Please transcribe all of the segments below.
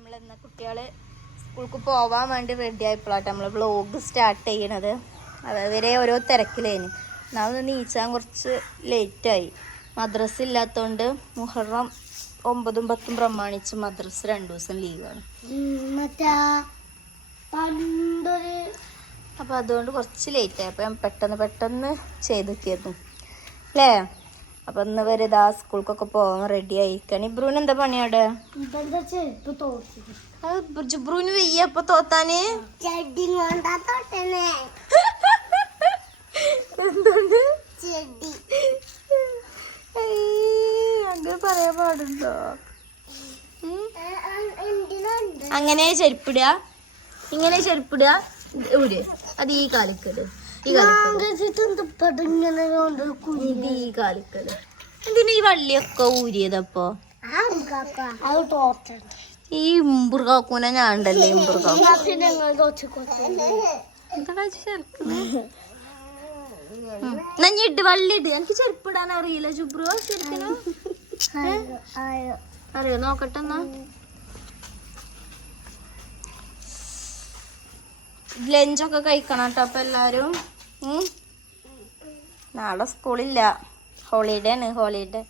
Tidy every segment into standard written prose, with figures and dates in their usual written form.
നമ്മളിന്ന് കുട്ടികള് സ്കൂൾക്ക് പോവാൻ വേണ്ടി റെഡി ആയപ്പോഴാട്ടെ നമ്മൾ വ്ളോഗ് സ്റ്റാർട്ട് ചെയ്യണത്. അതുവരെ ഓരോ തിരക്കിലേന്. നാളെ നീച്ചാൻ കുറച്ച് ലേറ്റായി. മദ്രസ ഇല്ലാത്തതുകൊണ്ട് മുഹറം 9, 10 പ്രമാണിച്ച് മദ്രസ 2 ദിവസം ലീവാണ്. അപ്പം അതുകൊണ്ട് കുറച്ച് ലേറ്റായി. അപ്പം ഞാൻ പെട്ടെന്ന് ചെയ്തൊക്കെയായിരുന്നു അല്ലേ. അപ്പം ഇന്ന് വരെ ഇതാ സ്കൂൾക്കൊക്കെ പോകാൻ റെഡി ആയിക്കാണ്. ഇബ്രൂന് എന്താ പണിയോടെ? ജിബ്രൂന് വെയ്യ അപ്പൊ തോത്താന് എന്തുകൊണ്ട് അങ്ങനെ പറയാൻ പാടുണ്ടോ? അങ്ങനെ ചെരുപ്പിടുക, ഇങ്ങനെ ചെരുപ്പിടുക, ഊര് അത് ഈ കാലിക്കല്, ഈ കാലിക്കല്. എന്തിനാ ഈ വള്ളിയൊക്കെ ഊരിയതപ്പോ? ഈ ഇമ്പുർക്കാക്കൂനെ ഞാൻ ഉണ്ടല്ലേ ഇട്ട് വള്ളി ഇട്. എനിക്ക് ചെരുപ്പിടാൻ അറിയില്ല ജുബ്രു. ശരിക്കും അറിയോ? നോക്കട്ടെ എന്നാ. ലഞ്ചൊക്കെ കഴിക്കണം കേട്ടോ അപ്പൊ എല്ലാരും. നാളെ സ്കൂളില്ല, ഹോളിഡേ ആണ്. ഹോളിഡേ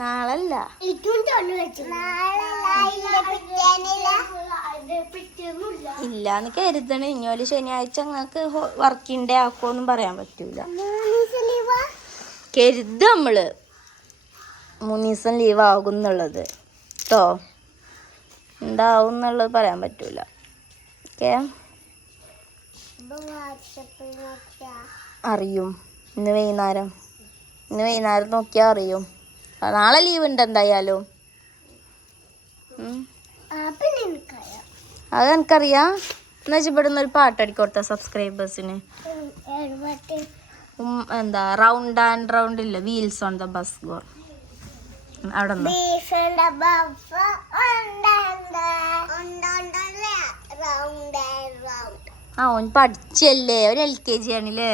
നാളല്ല, ഇല്ലാന്ന് കരുതണ്. ഇഞ്ഞോല് ശനിയാഴ്ച ഞങ്ങൾക്ക് വർക്കിംഗ് ഡേ ആക്കുമെന്നും പറയാൻ പറ്റൂല. കരുത് നമ്മള് 3 ദിവസം ലീവ് ആകും എന്നുള്ളത് കേട്ടോ. എന്താവും എന്നുള്ളത് പറയാൻ പറ്റൂല. ഓക്കെ, അറിയും. ഇന്ന് വൈകുന്നേരം നോക്കിയാൽ അറിയും. നാളെ ലീവ് ഉണ്ട് എന്തായാലും. അത് എനിക്കറിയാം. എന്നാ വെച്ചാൽ ഇവിടെ നിന്ന് ഒരു പാട്ടടിക്കൊടുത്ത സബ്സ്ക്രൈബേഴ്സിന്. എന്താ റൗണ്ട് ആൻഡ് റൗണ്ട് ഇല്ല, wheels on the bus go. അവിടെ ആ ഓൻ പഠിച്ചല്ലേ, ഒരു LKG ആണല്ലേ.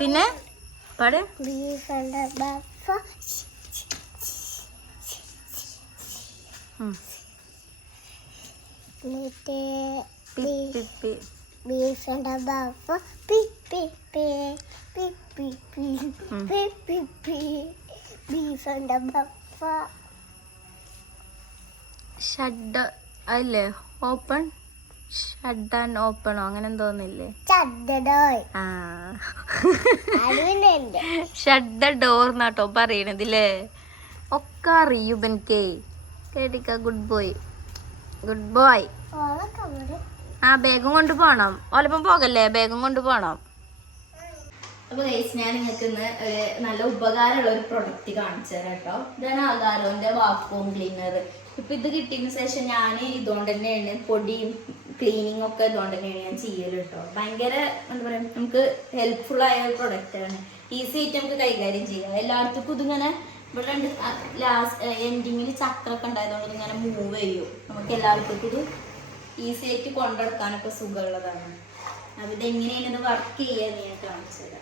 പിന്നെ പാട്. ഷഡ് അല്ലേ, ഓപ്പൺ ഷഡ് ആൻഡ് ഓപ്പണോ അങ്ങനെ എന്തോന്നില്ലേ? ഷഡ് ഡോർ എന്നാട്ടോ പറയണതില്ലേ. ഒക്കെ അറിയൂ എനിക്ക്. കേട്ടിക്ക. Good boy. ആ ബാഗും കൊണ്ട് പോണം. ഓലപ്പം പോകല്ലേ, ബാഗും കൊണ്ട് പോണം. അപ്പൊ ഗൈസ്, ഞാൻ നിങ്ങൾക്ക് ഇന്ന് ഒരു നല്ല ഉപകാരമുള്ള ഒരു പ്രൊഡക്റ്റ് കാണിച്ചു തരാം കേട്ടോ. ഇതാണ് ആകാരോന്റെ വാക്വം ക്ലീനർ. ഇപ്പൊ ഇത് കിട്ടിയതിന് ശേഷം ഞാൻ ഇതുകൊണ്ട് തന്നെയാണ് പൊടിയും ക്ലീനിങ് ഒക്കെ ഇതുകൊണ്ട് തന്നെയാണ് ഞാൻ ചെയ്യല് കേട്ടോ. ഭയങ്കര എന്താ പറയാ, നമുക്ക് ഹെൽപ്ഫുൾ ആയ ഒരു പ്രൊഡക്റ്റ് ആണ്. ഈസി ആയിട്ട് നമുക്ക് കൈകാര്യം ചെയ്യാം. എല്ലായിടത്തേക്കും ഇതിങ്ങനെ ഇവിടെ ലാസ്റ്റ് എൻഡിങ്ങിൽ ചക്രമൊക്കെ ഉണ്ടായതുകൊണ്ട് ഇതിങ്ങനെ മൂവ് ചെയ്യും. നമുക്ക് എല്ലായിടത്തേക്കും ഇത് ഈസി ആയിട്ട് കൊണ്ടെടുക്കാനൊക്കെ സുഖമുള്ളതാണ്. അപ്പൊ ഇതെങ്ങനെയാണ് ഇത് വർക്ക് ചെയ്യാന്ന് ഞാൻ കാണിച്ചു തരാം.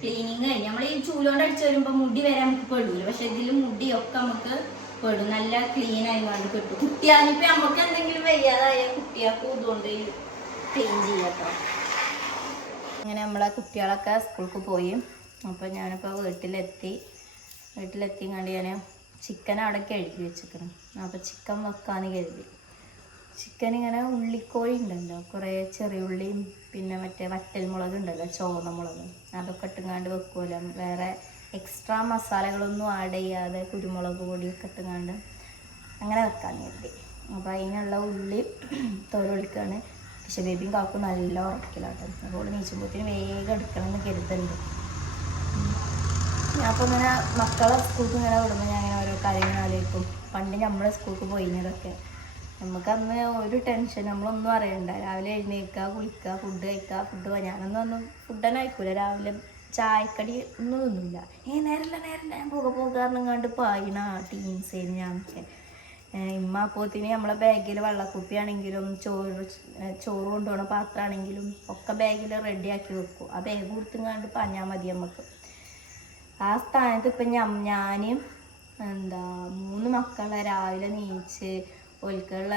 ക്ലീനിങ് കഴിഞ്ഞ് നമ്മൾ ഈ ചൂലോണ്ട് അടിച്ചു വരുമ്പോൾ മുടി വരെ നമുക്ക് പെടൂല. പക്ഷെ ഇതിൽ മുടിയൊക്കെ നമുക്ക് പെടും. നല്ല ക്ലീൻ ആയി കൊണ്ട് കിട്ടും. കുട്ടിയാനിപ്പോ നമുക്ക് എന്തെങ്കിലും വയ്യാതായ കുട്ടികൾക്ക് ഇതുകൊണ്ട് ക്ലീൻ ചെയ്യാട്ടോ. അങ്ങനെ നമ്മളെ കുട്ടികളൊക്കെ സ്കൂൾക്ക് പോയി. അപ്പോൾ ഞാനിപ്പോൾ വീട്ടിലെത്തി കണ്ട് ഞാൻ ചിക്കൻ അവിടെ കഴുകി വെച്ചിരിക്കണം. അപ്പോൾ ചിക്കൻ വെക്കാന്ന് കരുതി. ചിക്കൻ ഇങ്ങനെ ഉള്ളിക്കോഴി ഉണ്ടല്ലോ, കുറേ ചെറിയുള്ളിയും പിന്നെ മറ്റേ വറ്റൽ മുളക് ഉണ്ടല്ലോ, ചുവന്ന മുളക്, അതൊക്കെ ഇട്ടുങ്ങാണ്ട് വെക്കുമല്ലോ. വേറെ എക്സ്ട്രാ മസാലകളൊന്നും ആഡ് ചെയ്യാതെ കുരുമുളക് പൊടിയൊക്കെ ഇട്ടുങ്ങാണ്ട് അങ്ങനെ വെക്കാൻ വേണ്ടി. അപ്പോൾ അതിനുള്ള ഉള്ളി തോലൊളിക്കാണ്. പക്ഷെ ബേബിയും കാക്കും നല്ല ഉറക്കിലാട്ടോ. അപ്പോൾ നീച്ചുമ്പോഴത്തേന് വേഗം എടുക്കണം എന്ന് കരുതുന്നുണ്ട്. ഞാൻ അപ്പോൾ ഇങ്ങനെ മക്കളെ സ്കൂൾക്ക് ഇങ്ങനെ വിടുമ്പോൾ ഞാൻ അങ്ങനെ ഓരോ കാര്യങ്ങൾ ആലോചിക്കും. പണ്ട് നമ്മളെ സ്കൂൾക്ക് പോയിരുന്നതൊക്കെ നമുക്കന്ന് ഒരു ടെൻഷൻ, നമ്മളൊന്നും അറിയണ്ട. രാവിലെ എഴുന്നേൽക്കുക, കുളിക്കുക, ഫുഡ് കഴിക്കുക, ഞാനൊന്നും ഫുഡ് തന്നെ കഴിക്കൂല. രാവിലെ ചായക്കടി ഒന്നും തിന്നില്ല. നേരല്ല ഞാൻ പോകാറുണ്ട് പായണ ടീൻസേന് ഞാനൊക്കെ. ഇമ്മ അപ്പോത്തിന് നമ്മളെ ബാഗിൽ വെള്ളക്കുപ്പിയാണെങ്കിലും ചോറ് കൊണ്ടുപോകണ പാത്രമാണെങ്കിലും ഒക്കെ ബാഗിൽ റെഡിയാക്കി വെക്കും. ആ ബാഗ് കൊടുത്തുങ്ങാണ്ട് പറഞ്ഞാൽ മതി നമുക്ക്. ആ സ്ഥാനത്ത് ഇപ്പം ഞാനും 3 മക്കളെ രാവിലെ നീച്ച് ഒൽക്കുള്ള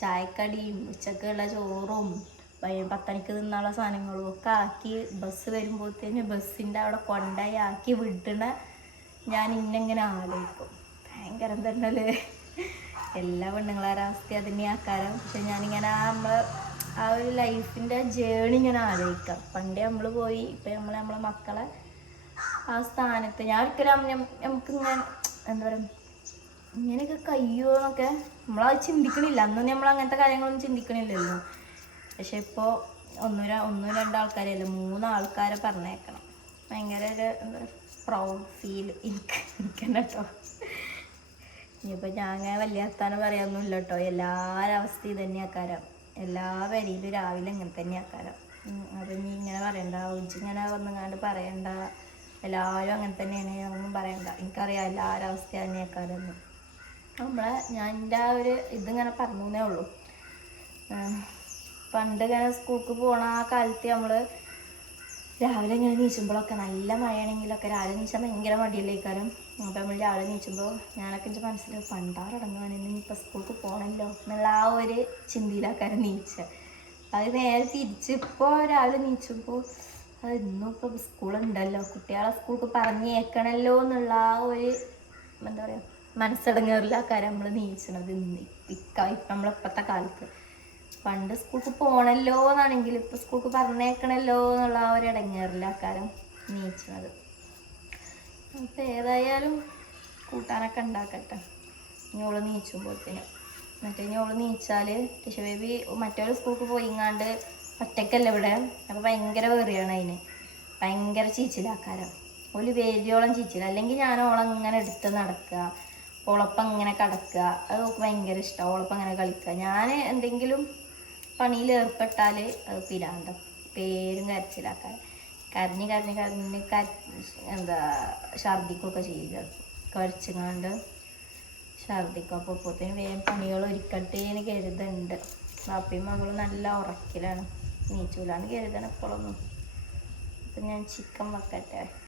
ചായക്കടിയും ഉച്ചക്കുള്ള ചോറും 10 മണിക്ക് തിന്നാനുള്ള സാധനങ്ങളും ഒക്കെ ആക്കി ബസ് വരുമ്പോഴത്തേന് ബസ്സിൻ്റെ അവിടെ കൊണ്ടായി ആക്കി വിടണ ഞാൻ ഇന്നെങ്ങനെ ആലോചിക്കും. ഭയങ്കരം തന്നെയല്ലേ. എല്ലാ പെണ്ണുങ്ങളെ അവസ്ഥ അതിനെ ആക്കാരം. പക്ഷെ ഞാനിങ്ങനെ ആ ഒരു ലൈഫിൻ്റെ ജേണി ഇങ്ങനെ ആലോചിക്കാം. പണ്ടേ നമ്മൾ പോയി, ഇപ്പം നമ്മളെ മക്കളെ ആ സ്ഥാനത്ത് ഞാൻ ഒരിക്കലും നമുക്കിങ്ങനെ എന്താ പറയുക, ഇങ്ങനെയൊക്കെ കഴിയുമോ എന്നൊക്കെ നമ്മളത് ചിന്തിക്കണില്ല. അന്നൊന്നും നമ്മൾ അങ്ങനത്തെ കാര്യങ്ങളൊന്നും ചിന്തിക്കണില്ലല്ലോ. പക്ഷെ ഇപ്പോൾ ഒന്നും 2 ആൾക്കാരല്ല, 3 ആൾക്കാരെ പറഞ്ഞേക്കണം. ഭയങ്കര ഒരു എന്താ പ്രൗഡ് ഫീൽ എനിക്ക് തന്നെ കേട്ടോ. ഇനിയിപ്പോൾ ഞാൻ അങ്ങനെ വലിയ വർത്താനം പറയാനൊന്നുമില്ല കേട്ടോ. എല്ലാവരും അവസ്ഥ ഇത് തന്നെ ആക്കാരം. എല്ലാ വരിയിലും രാവിലെ ഇങ്ങനെ തന്നെ ആക്കാരം. അപ്പം ഇനി ഇങ്ങനെ പറയണ്ട, ഇങ്ങനെ വന്നുങ്ങാണ്ട് പറയണ്ട, എല്ലാവരും അങ്ങനെ തന്നെയാണ് ഒന്നും പറയണ്ട. എനിക്കറിയാം എല്ലാവരും അവസ്ഥ തന്നെ ആക്കാരെന്ന്. ഞാൻ എൻ്റെ ആ ഒരു ഇതിങ്ങനെ പറഞ്ഞേ ഉള്ളൂ. പണ്ട് ഇങ്ങനെ സ്കൂൾക്ക് പോണ ആ കാലത്ത് നമ്മൾ രാവിലെ ഇങ്ങനെ നീച്ചുമ്പോഴൊക്കെ നല്ല മഴയാണെങ്കിലൊക്കെ രാവിലെ നീച്ചാൽ ഭയങ്കര മടിയല്ലേക്കാരം. അപ്പോൾ നമ്മൾ രാവിലെ നീച്ചുമ്പോൾ ഞാനൊക്കെ എൻ്റെ മനസ്സിൽ പണ്ടാറടങ്ങാനെന്ന് ഇപ്പോൾ സ്കൂൾക്ക് പോകണമല്ലോ എന്നുള്ള ആ ഒരു ചിന്തയിലാക്കാരം നീച്ച. അത് നേരെ തിരിച്ച് ഇപ്പോൾ രാവിലെ നീച്ചുമ്പോൾ അത് ഇന്നും ഇപ്പോൾ സ്കൂളുണ്ടല്ലോ, കുട്ടികളെ സ്കൂൾക്ക് പറഞ്ഞേക്കണമല്ലോ എന്നുള്ള ആ ഒരു എന്താ പറയുക മനസ്സടങ്ങേറിലാക്കാരം നമ്മൾ നീച്ചണത് ഇപ്പം നമ്മളിപ്പോഴത്തെ കാലത്ത്. പണ്ട് സ്കൂൾക്ക് പോകണമല്ലോ എന്നാണെങ്കിൽ ഇപ്പോൾ സ്കൂൾക്ക് പറഞ്ഞേക്കണമല്ലോ എന്നുള്ള ആ ഒരു ഇടങ്ങേറിലാക്കാരം നീച്ചണത്. അപ്പോൾ ഏതായാലും കൂട്ടാനൊക്കെ ഉണ്ടാക്കട്ടെ ഇനിയോള് നീച്ചുമ്പോഴത്തേനും. ഇനിയോള് നീച്ചാൽ ടിഷ ബേബി മറ്റൊരു സ്കൂൾക്ക് പോയിങ്ങാണ്ട് ഒറ്റയ്ക്കല്ല ഇവിടെ. അപ്പോൾ ഭയങ്കര വെറിയാണ് അതിന്, ഭയങ്കര ചീച്ചിലാക്കാരം. ഒരു വേരിയോളം ചീച്ചിൽ. അല്ലെങ്കിൽ ഞാൻ ഓളങ്ങനെ എടുത്ത് നടക്കുക, ഓളപ്പം ഇങ്ങനെ കിടക്കുക, അത് നമുക്ക് ഭയങ്കര ഇഷ്ടമാണ്. ഓളപ്പം അങ്ങനെ കളിക്കുക. ഞാൻ എന്തെങ്കിലും പണിയിൽ ഏർപ്പെട്ടാൽ അത് പിരാന്ത പേരും കരച്ചിലാക്കാൻ. കരഞ്ഞ് എന്താ ഛർദിക്കൊക്കെ ചെയ്യുക, കുരച്ചുകൊണ്ട് ഛർദിക്കും. അപ്പോൾ ഇപ്പോഴത്തേന് വേഗം പണികൾ ഒരുക്കട്ടേന്ന് കരുതുന്നുണ്ട്. ബാപ്പയും മകളും നല്ല ഉറക്കിലാണ്, നീച്ചൂലാണ് കരുതണം ഇപ്പോഴൊന്നും. അപ്പം ഞാൻ ചിക്കൻ വെക്കട്ടെ.